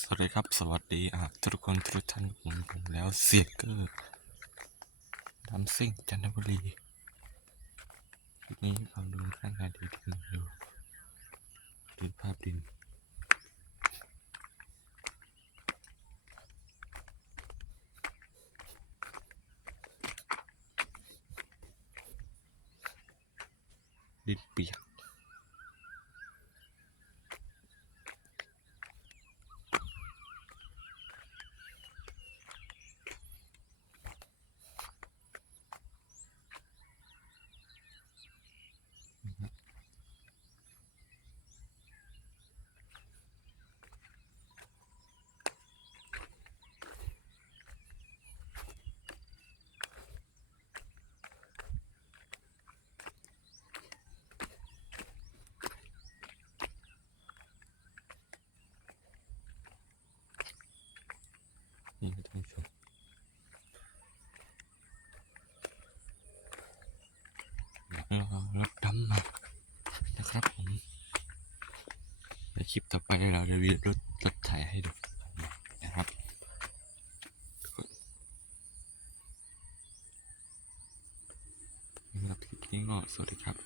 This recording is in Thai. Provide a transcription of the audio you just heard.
สวัสดีครับ สวัสดีอะทุกคนทุกท่านผมผมแล้วเสียเกอร์ทำซิ่งจันทบุรีคลิปนี้เราดูข้างในดีดินดูดูภาพดินดินเปียก รารถดำมานะครับผมในคลิปต่อไปเราจะวีรถรถถ่ายให้ดูนะครับสำหรับคลิปนี้ก็สวัสดีครับ